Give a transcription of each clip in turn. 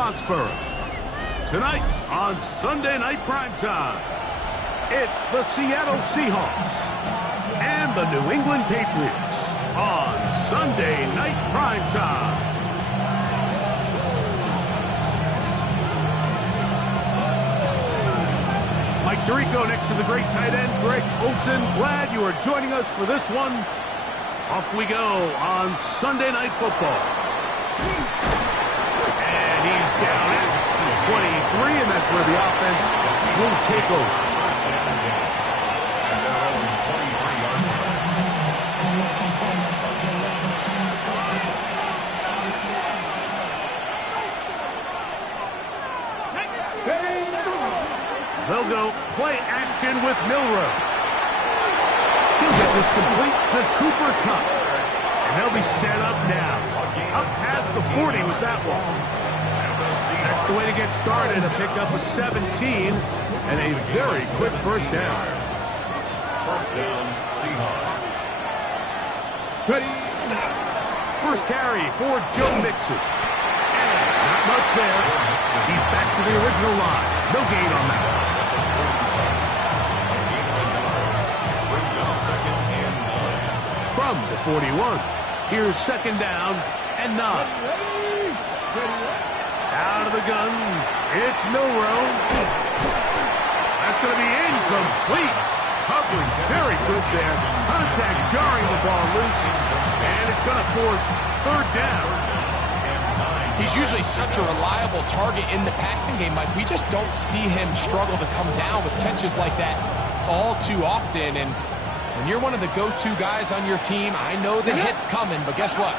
Foxborough. Tonight on Sunday Night Primetime, it's the Seattle Seahawks and the New England Patriots on Sunday Night Primetime. Mike Tirico next to the great tight end, Greg Olsen. Glad you are joining us for this one. Off we go on Sunday Night Football. And he's down at 23, and that's where the offense will take over. They'll go play action with Milroe. He'll get this complete to Cooper Kupp. And they'll be set up now. Up past the 40 with that one. That's the way to get started. A pickup of 17 and a very quick first down. First down, Seahawks. Ready. First carry for Joe Mixon. And not much there. He's back to the original line. No gain on that one. From the 41, here's second down and 9. Out of the gun, it's Milroe. That's going to be incomplete. Coverage very good there. Contact jarring the ball loose, and it's going to force third down. He's usually such a reliable target in the passing game, Mike. We just don't see him struggle to come down with catches like that all too often. And when you're one of the go-to guys on your team, I know the hit's coming, but guess what?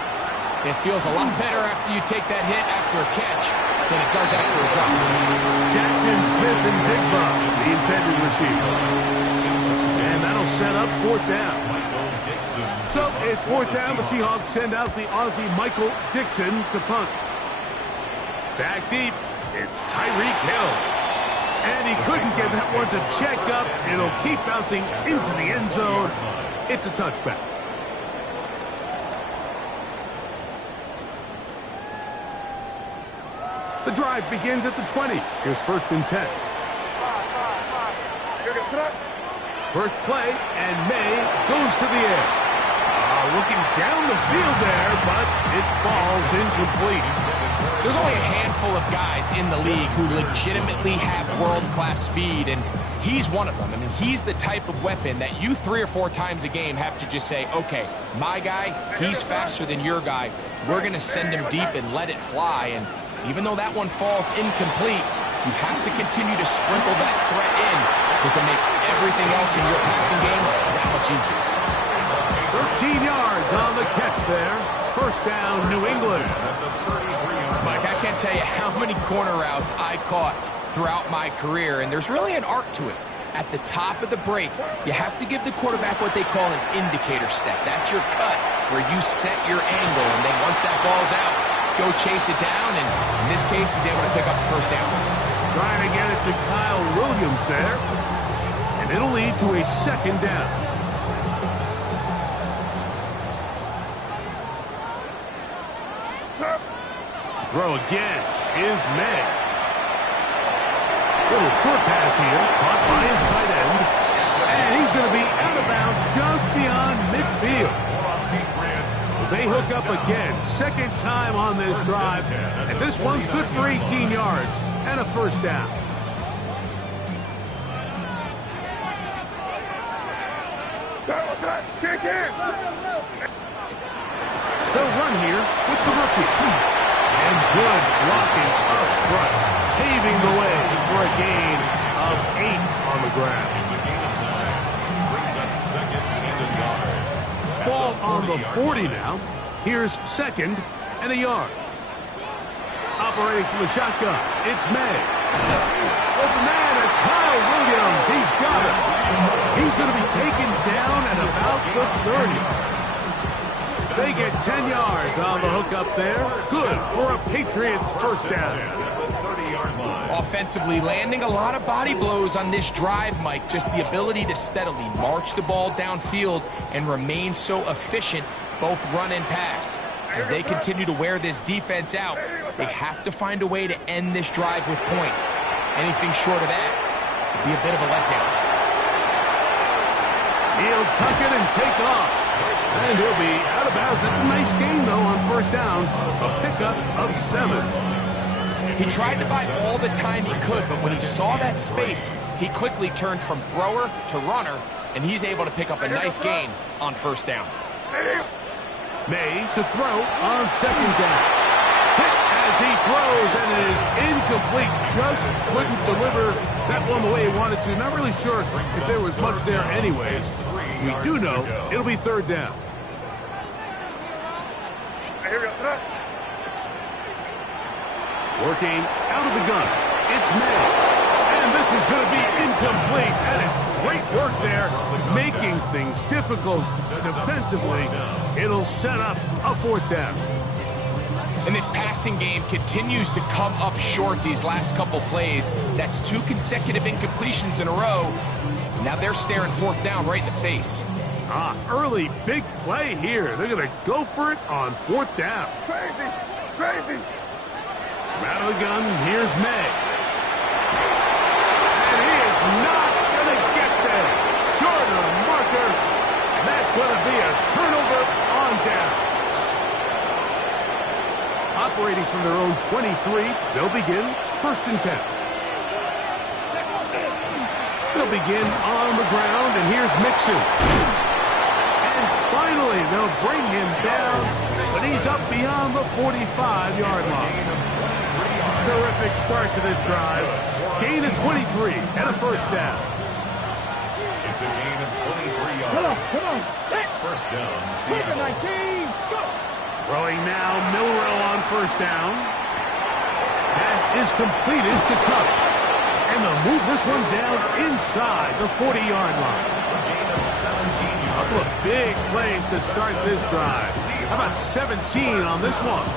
It feels a lot better after you take that hit after a catch than it does after a drop. Jackson Smith and Digba, the intended receiver. And that'll set up fourth down. So it's fourth down. The Seahawks send out the Aussie Michael Dixon to punt. Back deep, it's Tyreek Hill. And he couldn't get that one to check up. It'll keep bouncing into the end zone. It's a touchback. The drive begins at the 20. Here's first and 10. First play, and May goes to the air. Looking down the field there, but it falls incomplete. There's only a handful of guys in the league who legitimately have world-class speed, and he's one of them. I mean, he's the type of weapon that you 3 or 4 times a game have to just say, okay, my guy, he's faster than your guy. We're going to send him deep and let it fly. And even though that one falls incomplete, you have to continue to sprinkle that threat in because it makes everything else in your passing game that much easier. 13 yards on the catch there. First down, New England. Mike, I can't tell you how many corner routes I caught throughout my career, and there's really an art to it. At the top of the break, you have to give the quarterback what they call an indicator step. That's your cut, where you set your angle, and then once that ball's out, go chase it down, and in this case, he's able to pick up the first down. Trying to get it to Kyle Williams there, and it'll lead to a second down. Throw again is May. Little short pass here, caught by his tight end. And he's going to be out of bounds just beyond midfield. They hook up again, second time on this drive. And this one's good for 18 yards and a first down. They'll run here with the rookie. And good blocking up front, paving the way for a gain of 8 on the ground. It's a gain of 9. Brings up second and a yard. Ball on the 40 now. Here's second and a yard. Operating from the shotgun, it's May. Open man, it's Kyle Williams. He's got it. He's going to be taken down at about the 30. They get 10 yards on the hook up there. Good for a Patriots first down. Offensively, landing a lot of body blows on this drive, Mike. Just the ability to steadily march the ball downfield and remain so efficient, both run and pass. As they continue to wear this defense out, They have to find a way to end this drive with points. Anything short of that would be a bit of a letdown. He'll tuck it and take off. And he'll be out of bounds. It's a nice gain, though, on first down. A pickup of 7. He tried to buy all the time he could, but when he saw that space, he quickly turned from thrower to runner, and he's able to pick up a nice gain on first down. May to throw on second down. Hit as he throws, and it is incomplete. Just couldn't deliver that one the way he wanted to. Not really sure if there was much there anyways. We do know it'll be third down. Working out of the gun. It's May. And this is going to be incomplete. That is great work there, making things difficult defensively. It'll set up a fourth down. And this passing game continues to come up short these last couple plays. That's 2 consecutive incompletions in a row. Now they're staring fourth down right in the face. Early big play here. They're going to go for it on fourth down. Crazy. Out of the gun, here's May. And he is not going to get there. Short of the marker. That's going to be a turnover on down. Operating from their own 23, they'll begin first and 10. They'll begin on the ground, and here's Mixon. And finally, they'll bring him down, but he's up beyond the 45-yard line. Terrific start to this drive. Gain of 23 and a first down. It's a gain of 23 yards. Come on. First down, Seattle. Throwing now, Milrow on first down. Pass is completed to Kupp. And they'll move this one down inside the 40-yard line. Gain of 17 A yards. couple of big plays to start this drive. How about 17 on this one?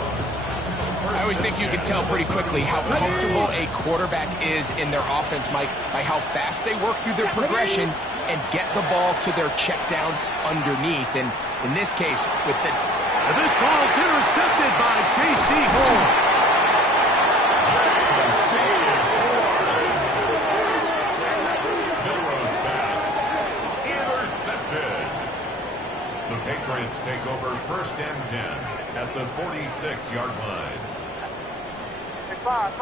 I always think you can tell pretty quickly how comfortable a quarterback is in their offense, Mike, by how fast they work through their progression and get the ball to their check down underneath. And in this case, with the... This ball's intercepted by J.C. Horn. Milrow's pass intercepted. The Patriots take over first and 10 at the 46-yard line. Five.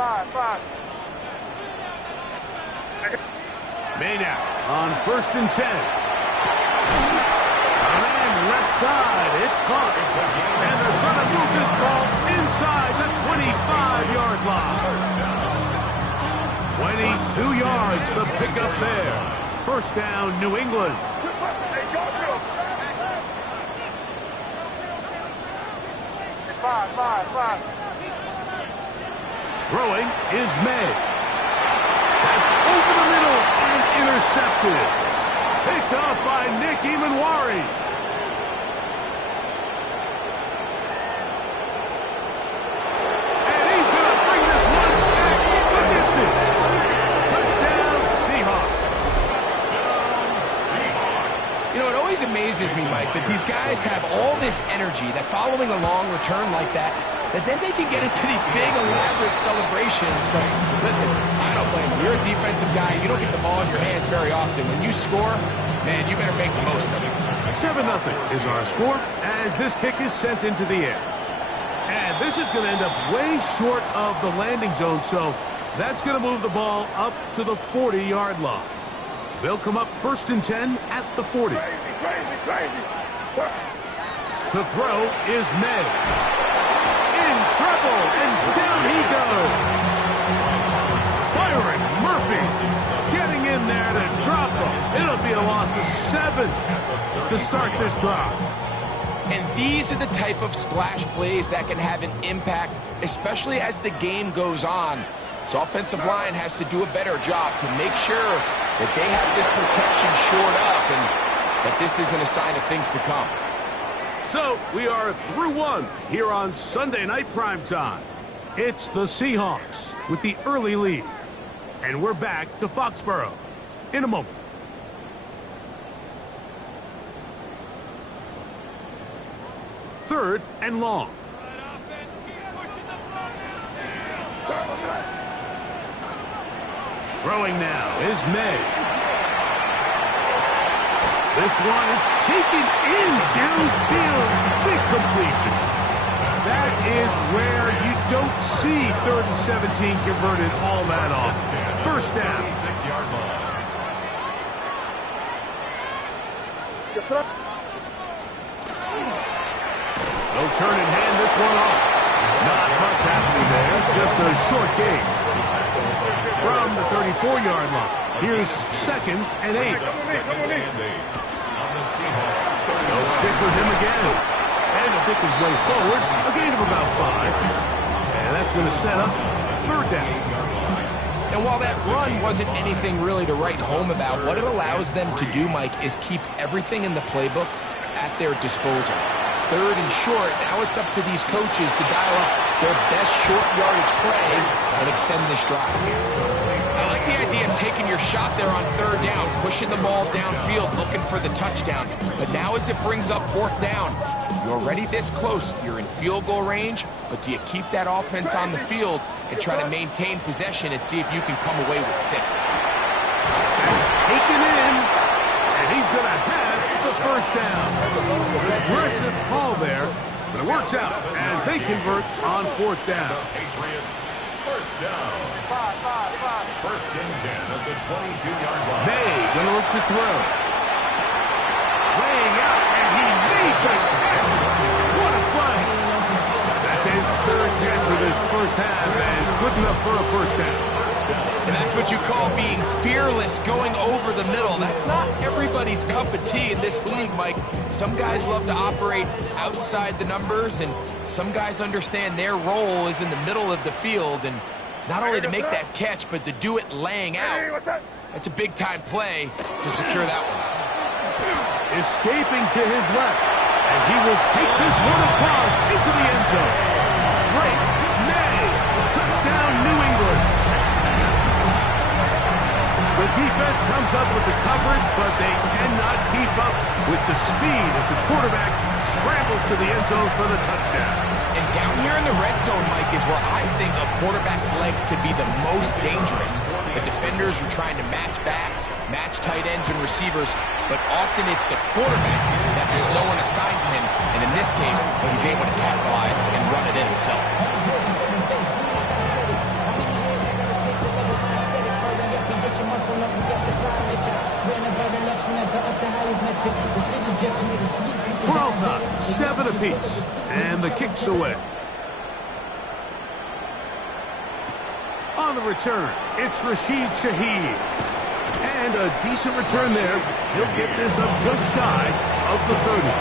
May now on first and 10. And left side, it's caught. And they're going to move this ball inside the 25-yard line. 22 yards the pickup there. First down, New England. Five. Throwing is May. That's over the middle and intercepted. Picked off by Nick Emanwari. And he's going to bring this one back the distance. Touchdown, Seahawks. You know, it always amazes me, Mike, that these guys have all this energy, that following a long return like that then they can get into these big, elaborate celebrations. But listen, I don't blame them. You're a defensive guy. You don't get the ball in your hands very often. When you score, man, you better make the most of it. 7-0 is our score as this kick is sent into the air. And this is going to end up way short of the landing zone, so that's going to move the ball up to the 40-yard line. They'll come up first and 10 at the 40. Crazy. To throw is May. In trouble, and down he goes. Byron Murphy getting in there to drop him. It'll be a loss of 7 to start this drive. And these are the type of splash plays that can have an impact, especially as the game goes on. So offensive line has to do a better job to make sure that they have this protection shored up and that this isn't a sign of things to come. So we are through one here on Sunday Night Primetime. It's the Seahawks with the early lead. And we're back to Foxborough in a moment. Third and long. Throwing now is May. This one is taken in downfield. Big completion. That is where you don't see 3rd and 17 converted all that often. First down. 6-yard line. No turn in hand, this one off. Not much happening there. It's just a short gain. From the 34-yard line. Here's 2nd and 8. They'll stick with him again. And he'll pick his way forward. A gain of about 5. And that's going to set up 3rd down. And while that run wasn't anything really to write home about, what it allows them to do, Mike, is keep everything in the playbook at their disposal. 3rd and short, now it's up to these coaches to dial up their best short yardage play and extend this drive. I like the idea of taking your shot there on 3rd down, pushing the ball downfield, looking for the touchdown. But now as it brings up 4th down, you're already this close. You're in field goal range, but do you keep that offense on the field and try to maintain possession and see if you can come away with 6? Taken in, and he's going to have the first down. Aggressive call there, but it works out as they convert on 4th down. Patriots, first down. 1st and 10 at the 22-yard line. May going to look to throw. Laying out, and he made the catch. What a play. That's his 3rd catch of this first half, and good enough for a first down. And that's what you call being fearless, going over the middle. That's not everybody's cup of tea in this league, Mike. Some guys love to operate outside the numbers, and some guys understand their role is in the middle of the field, and not only to make that catch, but to do it laying out. That's a big-time play to secure that one. Escaping to his left, and he will take this one across into the end zone. Drake May, touchdown New England. The defense comes up with the coverage, but they cannot keep up with the speed as the quarterback scrambles to the end zone for the touchdown. And down here in the red zone, Mike, is where I think a quarterback's legs could be the most dangerous. The defenders are trying to match backs, match tight ends and receivers, but often it's the quarterback that has no one assigned to him, and in this case, he's able to capitalize and run it in himself. We're all tied, 7 apiece, and the kick's away. On the return, it's Rashid Shaheed. And a decent return there. He'll get this up just shy of the 30.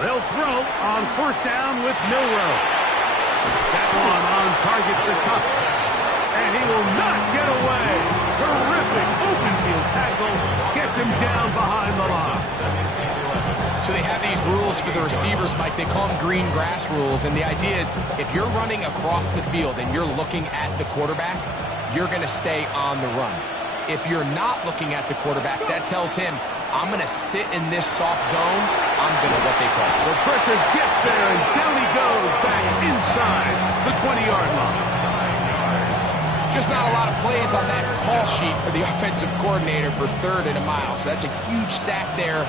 They'll throw on 1st down with Milroe. That one on target to Cup. And he will not get away. Terrific open field tackle. Gets him down behind the line. So they have these rules for the receivers, Mike. They call them green grass rules. And the idea is if you're running across the field and you're looking at the quarterback, you're going to stay on the run. If you're not looking at the quarterback, that tells him, I'm going to sit in this soft zone. I'm going to what they call. The pressure gets there, and down he goes back inside the 20-yard line. Just not a lot of plays on that call sheet for the offensive coordinator for 3rd and a mile. So that's a huge sack there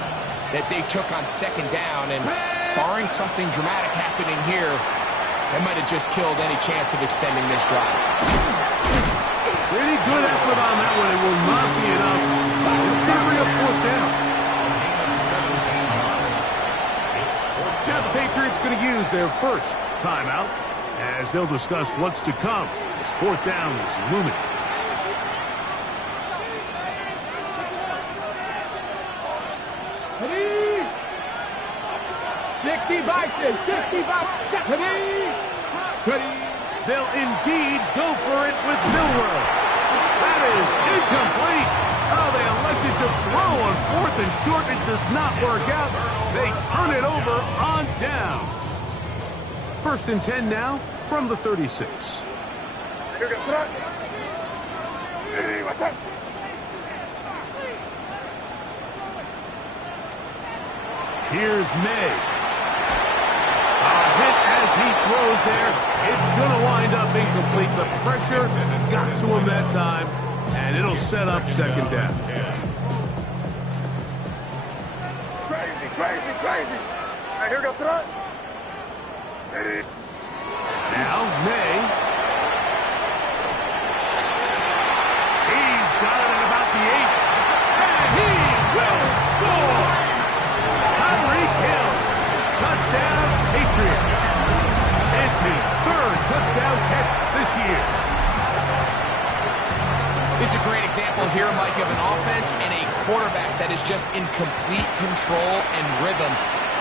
that they took on 2nd down. And barring something dramatic happening here, that might have just killed any chance of extending this drive. Pretty good effort on that one. It will not be enough. It's going to bring up 4th down. Now the Patriots going to use their first timeout as they'll discuss what's to come as 4th down is looming. They'll indeed go for it with Milroe. That is incomplete. Oh, they elected to throw on 4th and short. It does not work out. They turn it over on down. 1st and 10 now from the 36. Here's May. A hit as he throws there. It's going to wind up incomplete. The pressure got to him that time, and it'll set up 2nd down. Crazy. Right, here goes Trot. Now, May. He's got it at about the 8. And he will score! Tyreek Hill. Touchdown, Patriots. It's his 3rd touchdown catch this year. This is a great example here, Mike, of an offense and a quarterback that is just in complete control and rhythm.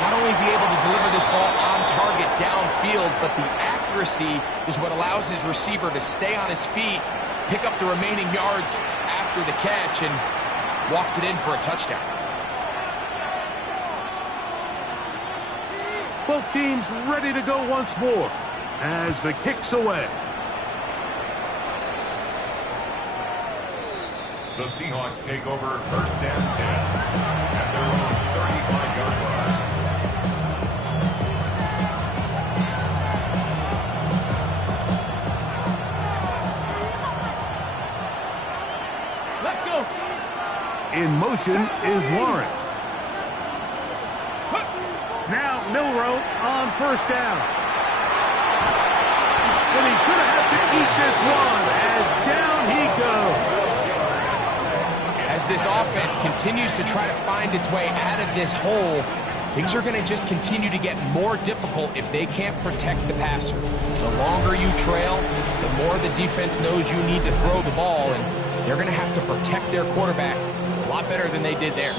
Not only is he able to deliver this ball on target downfield, but the accuracy is what allows his receiver to stay on his feet, pick up the remaining yards after the catch, and walks it in for a touchdown. Both teams ready to go once more as the kick's away. The Seahawks take over 1st and 10 at their own 35-yard line. Let's go. In motion is Warren. Now Milroe on 1st down. And he's going to have to eat this one as down he goes. As this offense continues to try to find its way out of this hole, things are going to just continue to get more difficult if they can't protect the passer. The longer you trail, the more the defense knows you need to throw the ball, and they're going to have to protect their quarterback a lot better than they did there.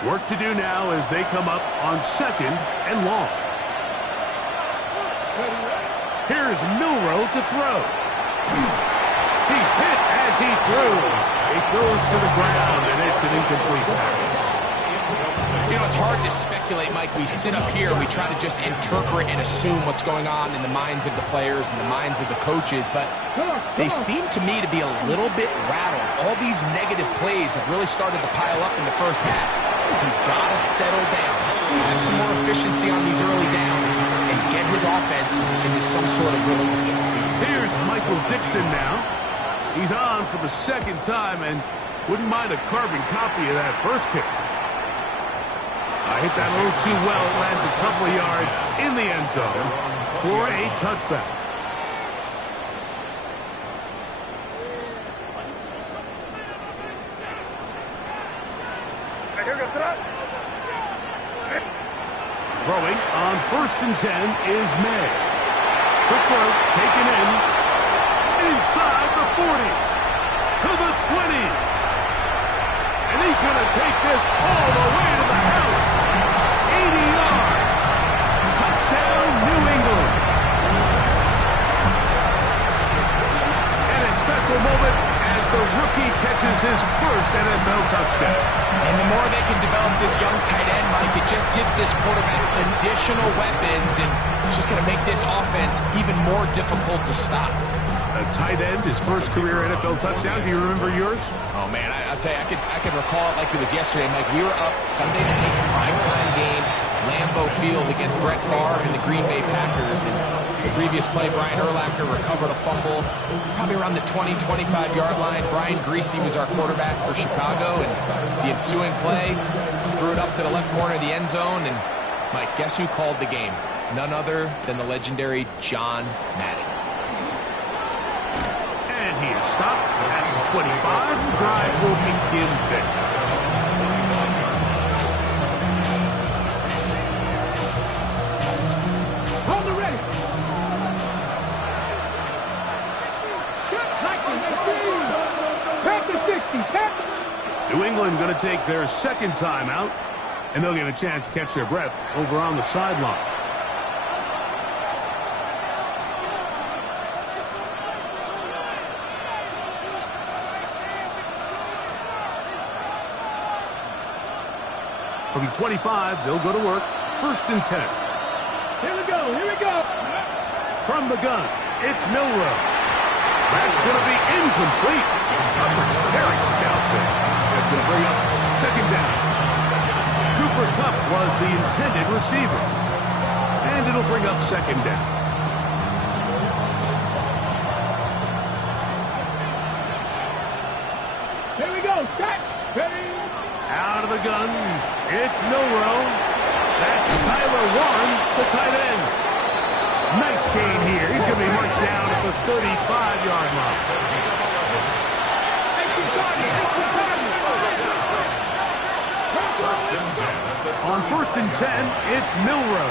Work to do now as they come up on 2nd and long. Here's Milroe to throw. He's hit as he throws. It goes to the ground, and it's an incomplete pass. You know, it's hard to speculate, Mike. We sit up here and we try to just interpret and assume what's going on in the minds of the players and the minds of the coaches, but they seem to me to be a little bit rattled. All these negative plays have really started to pile up in the 1st half. He's got to settle down, have some more efficiency on these early downs, and get his offense into some sort of rhythm. Here's Michael Dixon now. He's on for the 2nd time and wouldn't mind a carbon copy of that first kick. Hit that a little too well. Lands a couple of yards in the end zone for a touchback. Throwing on 1st and 10 is May. Quick throw taken in. Inside the 40. To the 20. And he's going to take this all the way to the house. 80 yards. Touchdown, New England. And a special moment as the rookie catches his first NFL touchdown. And the more they can develop this young tight end, Mike, it just gives this quarterback additional weapons, and it's just going to make this offense even more difficult to stop. A tight end, his first career NFL touchdown. Do you remember yours? Oh, man, I'll tell you, I could recall it like it was yesterday, Mike. We were up Sunday night, primetime game, Lambeau Field against Brett Favre and the Green Bay Packers. And the previous play, Brian Urlacher recovered a fumble, probably around the 20, 25-yard line. Brian Greasy was our quarterback for Chicago, and the ensuing play, threw it up to the left corner of the end zone. And, Mike, guess who called the game? None other than the legendary John Madden. And he is stopped at 25. The drive will begin there. New England going to take their second timeout, and they'll get a chance to catch their breath over on the sideline. From the 25, they'll go to work. 1st and 10. Here we go, here we go. From the gun, it's Milroe. That's going to be incomplete. Very stout there. That's going to bring up 2nd down. Cooper Kupp was the intended receiver. And it'll bring up 2nd down. Here we go, set, ready. Out of the gun, it's Milroe. That's Tyler Warren, the tight end. Nice gain here. He's going to be marked down at the 35-yard line. On 1st and 10, it's Milroe.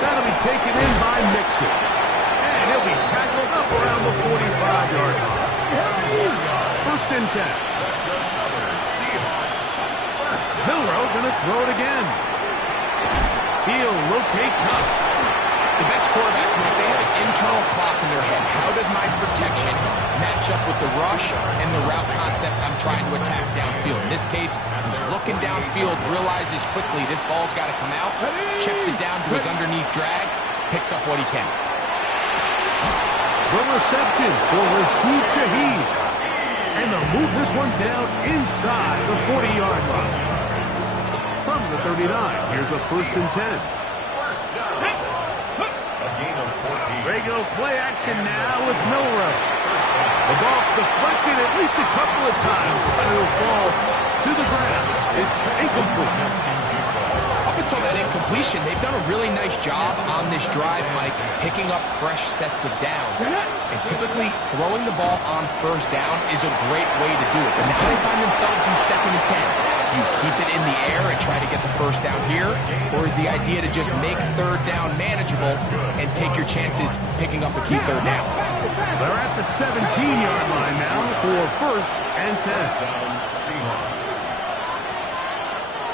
That'll be taken in by Mixon. And he'll be tackled up around the 45-yard line. 1st and 10. Milroe going to throw it again. He'll locate Kupp. The best quarterbacks, Mike, they have an internal clock in their head. How does my protection match up with the rush and the route concept I'm trying to attack downfield? In this case, he's looking downfield, realizes quickly this ball's got to come out, checks it down to his underneath drag, picks up what he can. The reception for Rashid Shaheed. And they'll move this one down inside the 40-yard line. From the 39, here's a 1st and 10. They go play action now with Milroe. The ball deflected at least a couple of times, and it'll fall to the ground. It's incomplete. Up until that incompletion, they've done a really nice job on this drive, Mike, picking up fresh sets of downs. And typically, throwing the ball on 1st down is a great way to do it. But now they find themselves in 2nd and 10. Do you keep it in the air and try to get the 1st down here? Or is the idea to just make 3rd down manageable and take your chances picking up a key 3rd down? They're at the 17-yard line now for 1st and 10.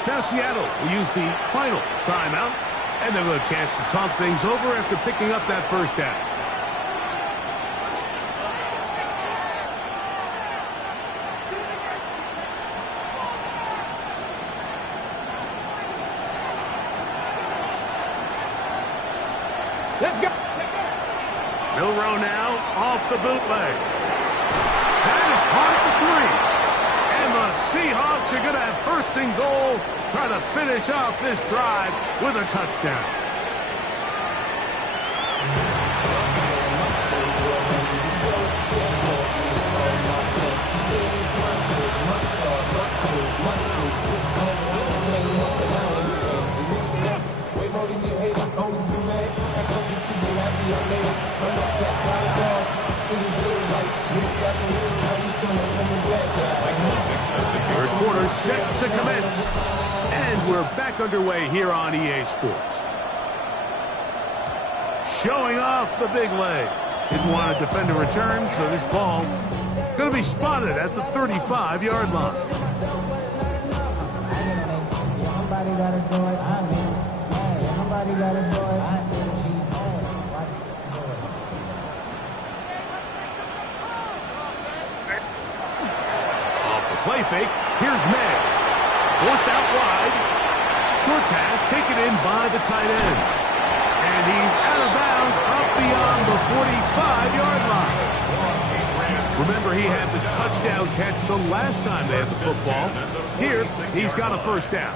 Now Seattle will use the final timeout, and they'll have a chance to talk things over after picking up that 1st down. Let's go. Milroe now off the bootleg. That is part of the 3. And the Seahawks are going to have 1st and goal, try to finish off this drive with a touchdown. Third quarter set to commence. And we're back underway here on EA Sports. Showing off the big leg. Didn't want to defend a return, so this ball going to be spotted at the 35-yard line. Somebody got to do it. Somebody got to do it. Play fake. Here's May. Forced out wide. Short pass taken in by the tight end. And he's out of bounds up beyond the 45-yard line. Remember, he had the touchdown catch the last time they had the football. Here, he's got a 1st down.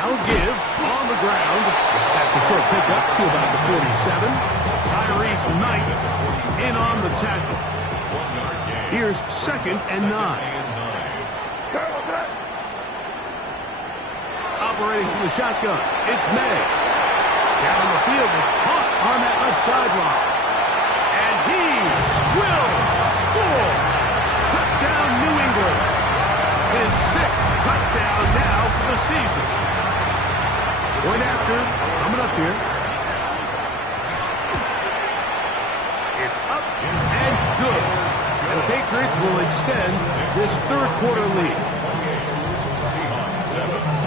I'll give on the ground. That's a short pickup to about the 47. Tyrese Knight in on the tackle. Here's 2nd and 9. Operating from the shotgun, it's May. Down the field, it's caught on that left sideline. And he will score. Touchdown, New England. His 6th touchdown now for the season. Point after, coming up here. good. And the Patriots will extend this third quarter lead. Seahawks 7.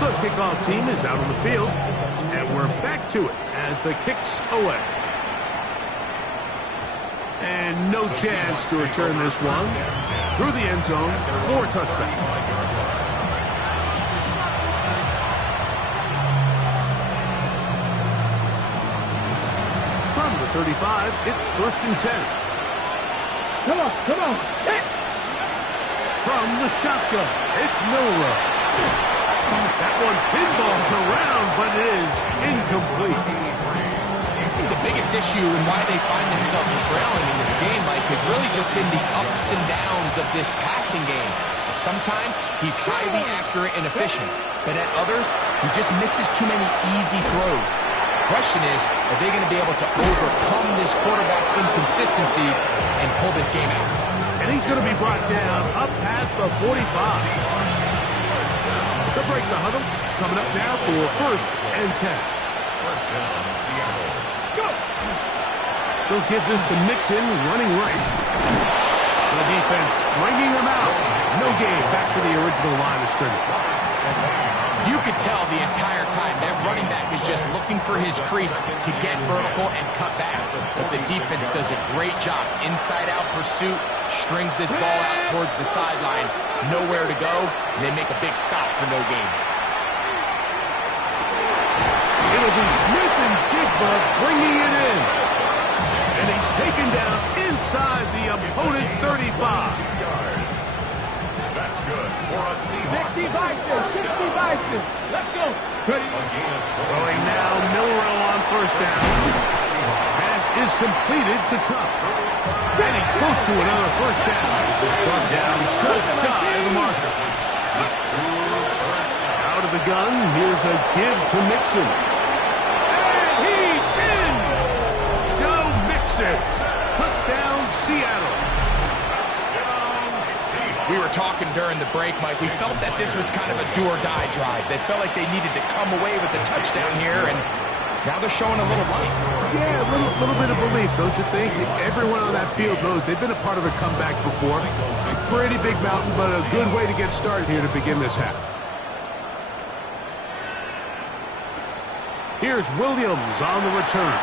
The kickoff team is out on the field, and we're back to it as the kick's away. And no chance to return this one through the end zone for a touchback. From the 35, it's 1st and 10. Come on, come on. Hit. From the shotgun, it's Milroe. That one pinballs around, but it is incomplete. I think the biggest issue and why they find themselves trailing in this game, Mike, has really just been the ups and downs of this passing game. Sometimes he's highly accurate and efficient, but at others, he just misses too many easy throws. The question is, are they going to be able to overcome this quarterback inconsistency and pull this game out? And he's going to be brought down up past the 45. They'll break the huddle. Coming up now for 1st and 10. First down, Seattle. Go. They'll give this to Mixon, running right. The defense stringing them out. No gain. Back to the original line of scrimmage. You could tell the entire time that running back is just looking for his crease to get vertical and cut back. But the defense does a great job. Inside-out pursuit, strings this ball out towards the sideline. Nowhere to go. They make a big stop for no gain. It'll be Smith and Jigba bringing it in. And he's taken down inside the opponent's 35. That's good for a Seahawks. 60 Vikings, 60 Vikings. Let's go. Ready? Throwing now, Milroe on 1st down. Pass is completed to Kupp. And he's close to another 1st down. This is brought down just shy of the marker. Out of the gun, here's a give to Mixon. And he's in! Joe Mixon. Touchdown, Seattle. We were talking during the break, Mike. We felt that this was kind of a do-or-die drive. They felt like they needed to come away with the touchdown here, and now they're showing a little life. Yeah, a little bit of belief, don't you think? Everyone on that field knows they've been a part of a comeback before. It's a pretty big mountain, but a good way to get started here to begin this half. Here's Williams on the return.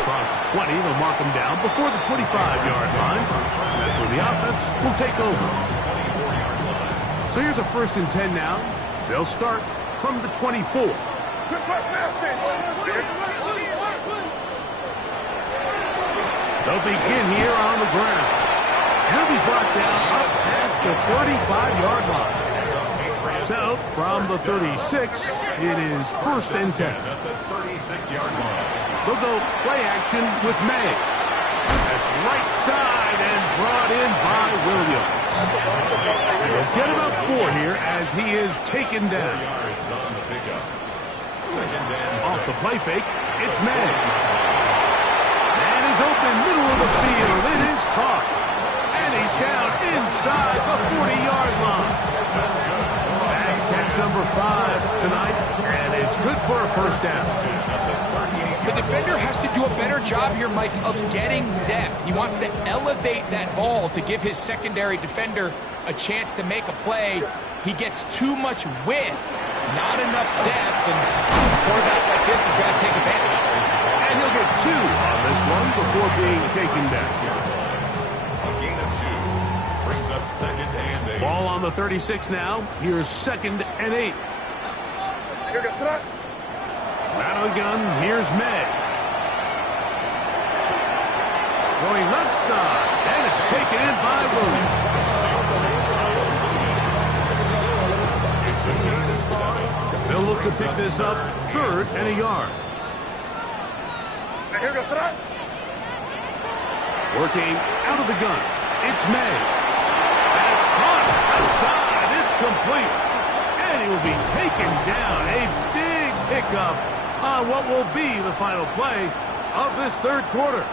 Across the 20, they'll mark him down before the 25-yard line. That's where the offense will take over. So here's a 1st and 10 now. They'll start from the 24. They'll begin here on the ground. He'll be brought down up past the 35-yard line. So, from the 36, it is 1st and 10. At the 36-yard line. They'll go play action with May. That's right side and brought in by Williams. They'll get about 4 here as he is taken down. Yards on the pickup. 2nd and 6. Off the play fake, it's May. Man is open, middle of the field. It is caught. And he's down inside the 40-yard line. That's catch number 5 tonight, and it's good for a 1st down. The defender has to do a better job here, Mike, of getting depth. He wants to elevate that ball to give his secondary defender a chance to make a play. He gets too much width, not enough depth, and a quarterback like this is going to take advantage. And he'll get 2 on this one before being taken down. A gain of 2 brings up 2nd and 8. Ball on the 36 now. Here's 2nd and 8. Out of the gun, here's May. Going left side, and it's taken in by Williams. They'll look to pick this up 3rd and a yard. Working out of the gun, it's May. That's caught outside, it's complete. And he will be taken down. A big pickup on what will be the final play of this 3rd quarter.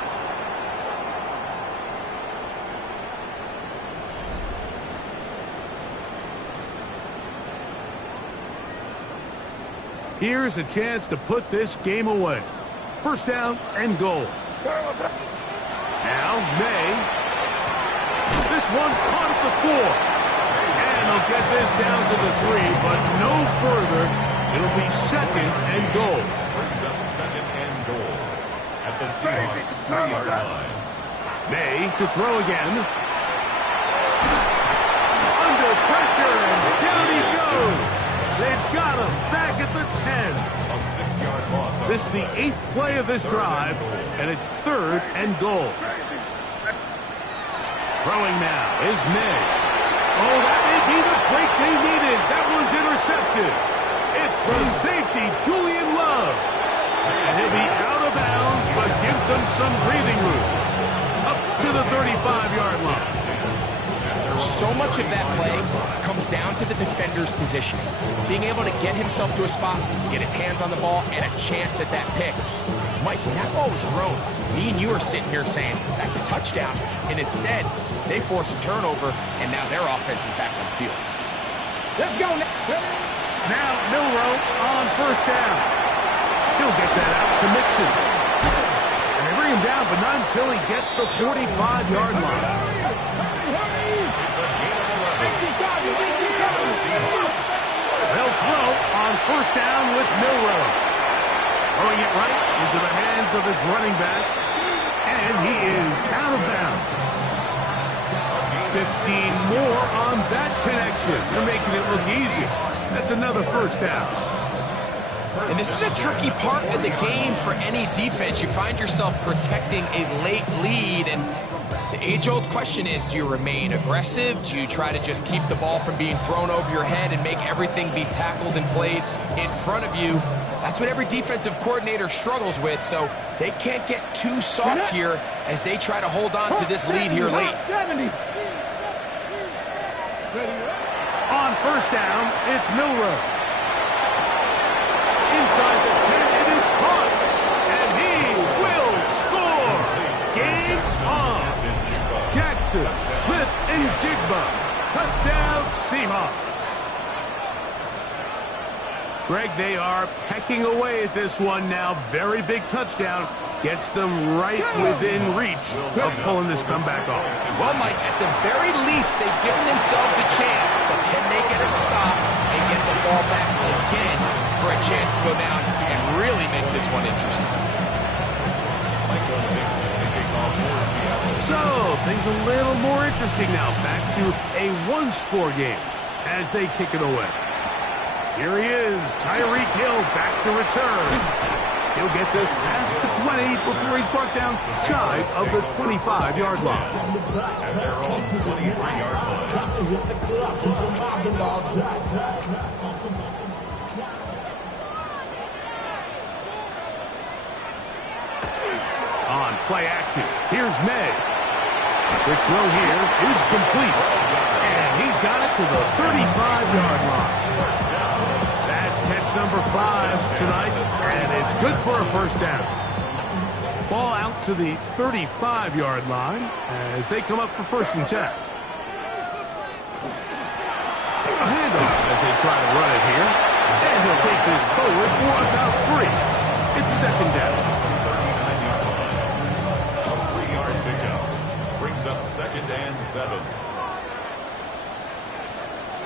Here's a chance to put this game away. 1st down and goal. Now, May. This one caught at the 4. And they'll get this down to the 3, but no further. It'll be second and goal. Brings up second and goal at the Seahawks 3-yard line. May to throw again. Under pressure, and down he goes. They've got him back at the 10. A 6-yard loss. This is the 8th play of this drive, and it's third and goal. Throwing now is May. Oh, that may be the break they needed. That one's intercepted. It's the safety, Julian Love. And he'll be out of bounds, but gives them some breathing room. Up to the 35-yard line. So much of that play comes down to the defender's positioning. Being able to get himself to a spot, get his hands on the ball, and a chance at that pick. Mike, when that ball was thrown, me and you are sitting here saying, that's a touchdown. And instead, they force a turnover, and now their offense is back on the field. Let's go. Now Milroe on first down. He'll get that out to Mixon. And they bring him down, but not until he gets the 45-yard line. They'll throw on first down with Milroe. Throwing it right into the hands of his running back. And he is out of bounds. 15 more on that connection. They're making it look easy. That's another first down. And this is a tricky part of the game for any defense. You find yourself protecting a late lead, and the age-old question is, do you remain aggressive? Do you try to just keep the ball from being thrown over your head and make everything be tackled and played in front of you? That's what every defensive coordinator struggles with, so they can't get too soft here as they try to hold on to this lead here late. On first down, it's Milroe. Inside the 10, it is caught. And he will score. Game on. Jackson, Smith, and Jigba. Touchdown, Seahawks. Greg, they are pecking away at this one now. Very big touchdown. Gets them right within reach of pulling this comeback off. Well, Mike, at the very least, they've given themselves a chance, but can they get a stop and get the ball back again for a chance to go down and really make this one interesting? So, things a little more interesting now. Back to a one-score game as they kick it away. Here he is, Tyreek Hill back to return. He'll get this past the 20 before he's brought down shy of the 25-yard line. At their own 23-yard On play action, here's May. The throw here is complete. And he's got it to the 35-yard line. That's catch number 5 tonight, and it's good for a first down. Ball out to the 35-yard line as they come up for first and 10. A handoff as they try to run it here. And he'll take this forward for about 3. It's second down. A 3-yard pickup brings up second and 7.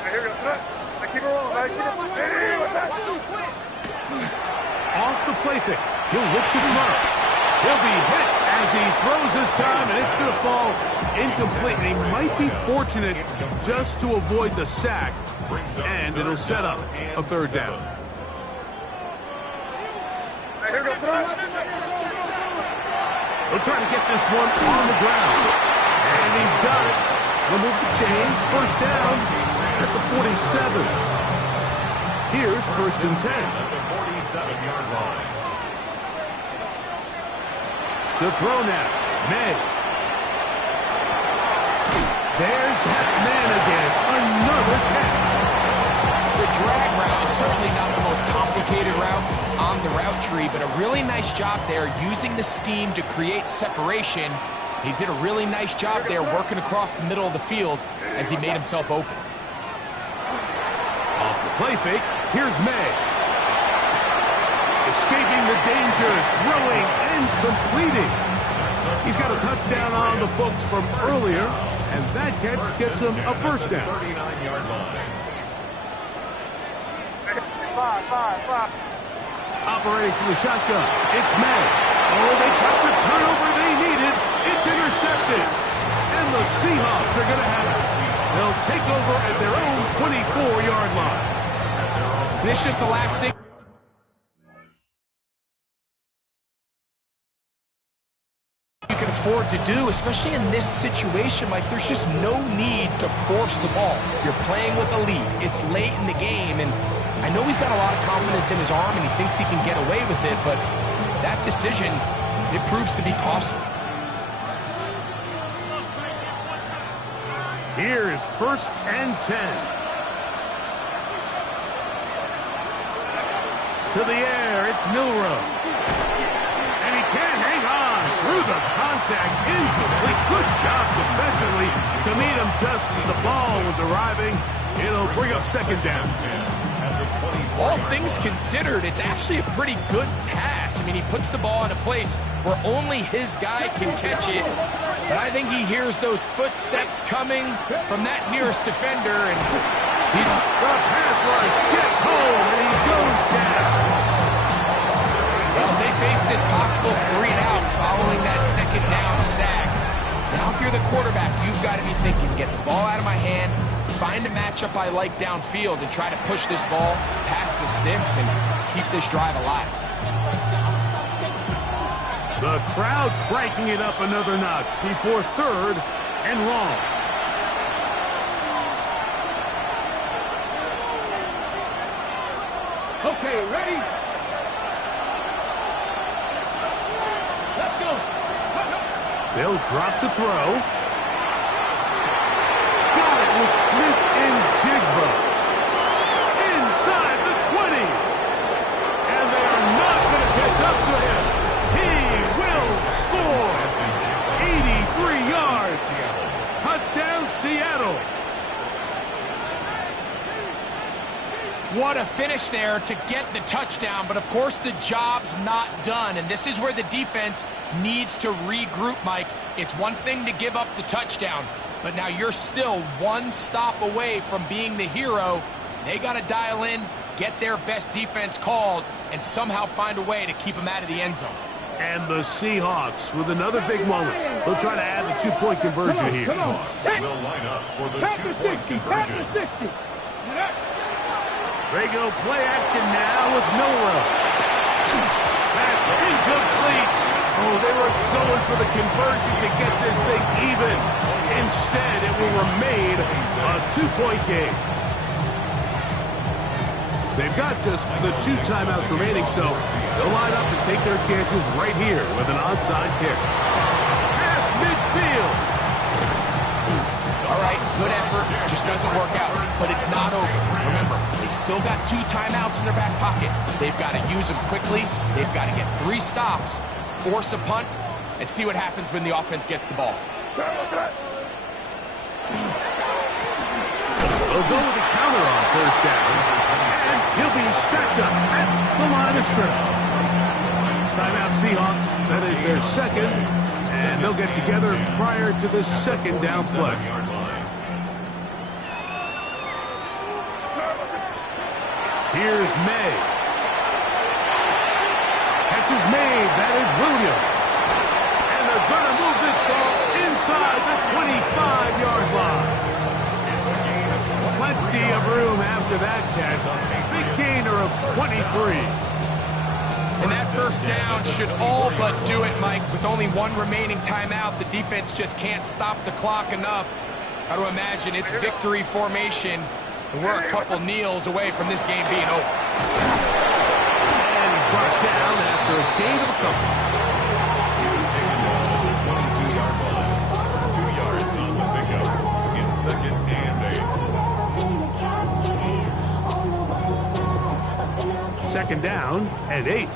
Here goes that. I keep it rolling, man. Hey, what's that? Off the play fake. He'll look to throw. He'll be hit as he throws this time, and it's going to fall incomplete. And he might be fortunate just to avoid the sack, and it'll set up a third down. Here goes that. They'll try to get this one on the ground. And he's got it. Remove the chains. First down at the 47. Here's first and 10. At the 47-yard line. To throw now. May. There's that man again. Another catch. The drag route is certainly not the most complicated route on the route tree, but a really nice job there using the scheme to create separation. He did a really nice job there working across the middle of the field as he made himself open. Off the play fake, here's May. Escaping the danger, throwing and completing. He's got a touchdown on the books from earlier, and that catch gets him a first down. 39-yard line. Five. Operating from the shotgun, it's May. Oh, they got the turnover they needed. It's intercepted. And the Seahawks are going to have it. They'll take over at their own 24-yard line. And it's just the last thing you can afford to do, especially in this situation. Like, there's just no need to force the ball. You're playing with a lead. It's late in the game, and I know he's got a lot of confidence in his arm, and he thinks he can get away with it, but that decision, it proves to be costly. Here's 1st and 10. To the air, it's Milroe. And he can't hang on through the contact. Incomplete. Good job defensively to meet him just as the ball was arriving. It'll bring up 2nd down. All things considered, it's actually a pretty good pass. I mean, he puts the ball in a place where only his guy can catch it. But I think he hears those footsteps coming from that nearest defender, and the pass rush gets home, and he goes down. Well, as they face this possible 3 and out following that 2nd down sack, now if you're the quarterback, you've got to be thinking, get the ball out of my hand, find a matchup I like downfield, and try to push this ball past the sticks and keep this drive alive. The crowd cranking it up another notch before 3rd and long. Okay, ready? Let's go. They'll drop to throw. Got it with Smith and Jigba. Inside the 20. And they are not going to catch up to him. He will score. 83 yards. Touchdown, Seattle. What a finish there to get the touchdown, but of course the job's not done, and this is where the defense needs to regroup, Mike. It's one thing to give up the touchdown, but now you're still one stop away from being the hero. They got to dial in, get their best defense called, and somehow find a way to keep them out of the end zone. And the Seahawks with another big moment. They'll try to add the 2-point conversion here. Seahawks will line up for the 2-point conversion. They go play action now with Milroe. That's incomplete. Oh, they were going for the conversion to get this thing even. Instead, it will remain a 2-point game. They've got just the 2 timeouts remaining, so they'll line up and take their chances right here with an onside kick. At midfield. All right, good effort, just doesn't work out, but it's not over. Remember, they still got 2 timeouts in their back pocket. They've got to use them quickly. They've got to get 3 stops, force a punt, and see what happens when the offense gets the ball. They'll go with the counter on 1st down, and he'll be stacked up at the line of scrimmage. Timeout Seahawks, that is their 2nd, and they'll get together prior to the 2nd down play. Here's May. Catch is made. That is Williams. And they're going to move this ball inside the 25-yard line. Plenty of room after that catch. Big gainer of 23. And that 1st down should all but do it, Mike. With only 1 remaining timeout, the defense just can't stop the clock enough. Got to imagine it's victory formation. And we're a couple kneels away from this game being over. And he's brought down after a gain of a couple. He was taken down at the 22-yard line. 2 yards on the pickup. It's 2nd and 8. 2nd down and 8.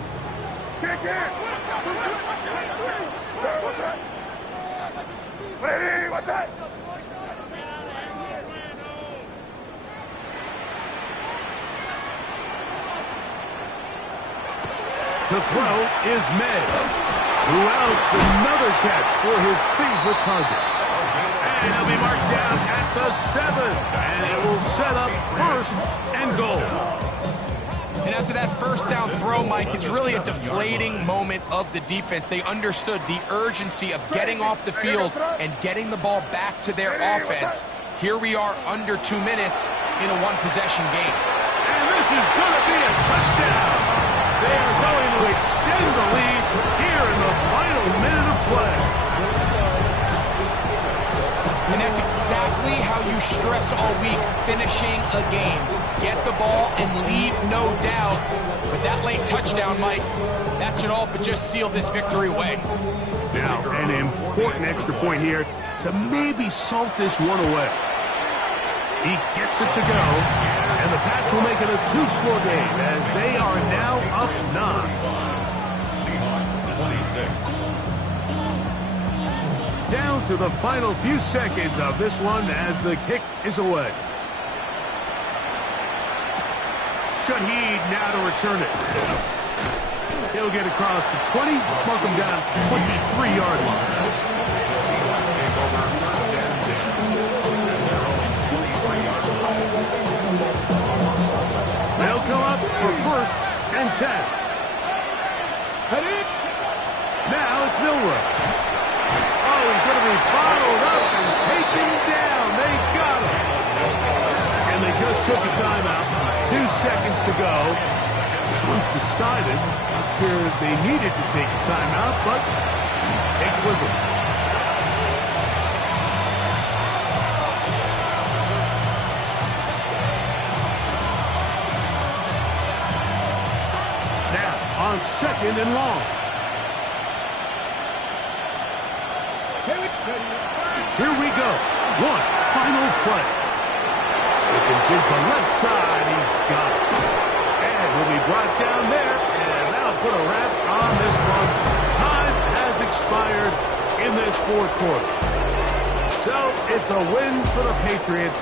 Ready, what's that? To throw is May. Threw out another catch for his favorite target. And he'll be marked down at the 7. And it will set up 1st and goal. And after that first down throw, Mike, it's really a deflating moment of the defense. They understood the urgency of getting off the field and getting the ball back to their offense. Here we are under 2 minutes in a one-possession game. And this is going to be a touchdown. They are going to extend the lead here in the final minute of play. And that's exactly how you stress all week, finishing a game. Get the ball and leave no doubt. But that late touchdown, Mike, that should all but just seal this victory away. Now, an important extra point here to maybe salt this one away. He gets it to go, and the Pats will make it a 2-score game as they are now up 9. Seahawks 26. Down to the final few seconds of this one as the kick is away. Shaheed now to return it. He'll get across the 20, mark him down 23-yard line. The Seahawks take over 1st and 10. And they're only 23-yard line. They'll come up for 1st and 10. Now it's Milroe. Oh, he's going to be bottled up and taken down. They got him. And they just took a timeout. 2 seconds to go. This one's decided. Not sure they needed to take a timeout, but take it with them. Now, on 2nd and long. Here we go. One final play. Smith-Njigba left side. He's got it. And he'll be brought down there. And that'll put a wrap on this one. Time has expired in this 4th quarter. So it's a win for the Patriots.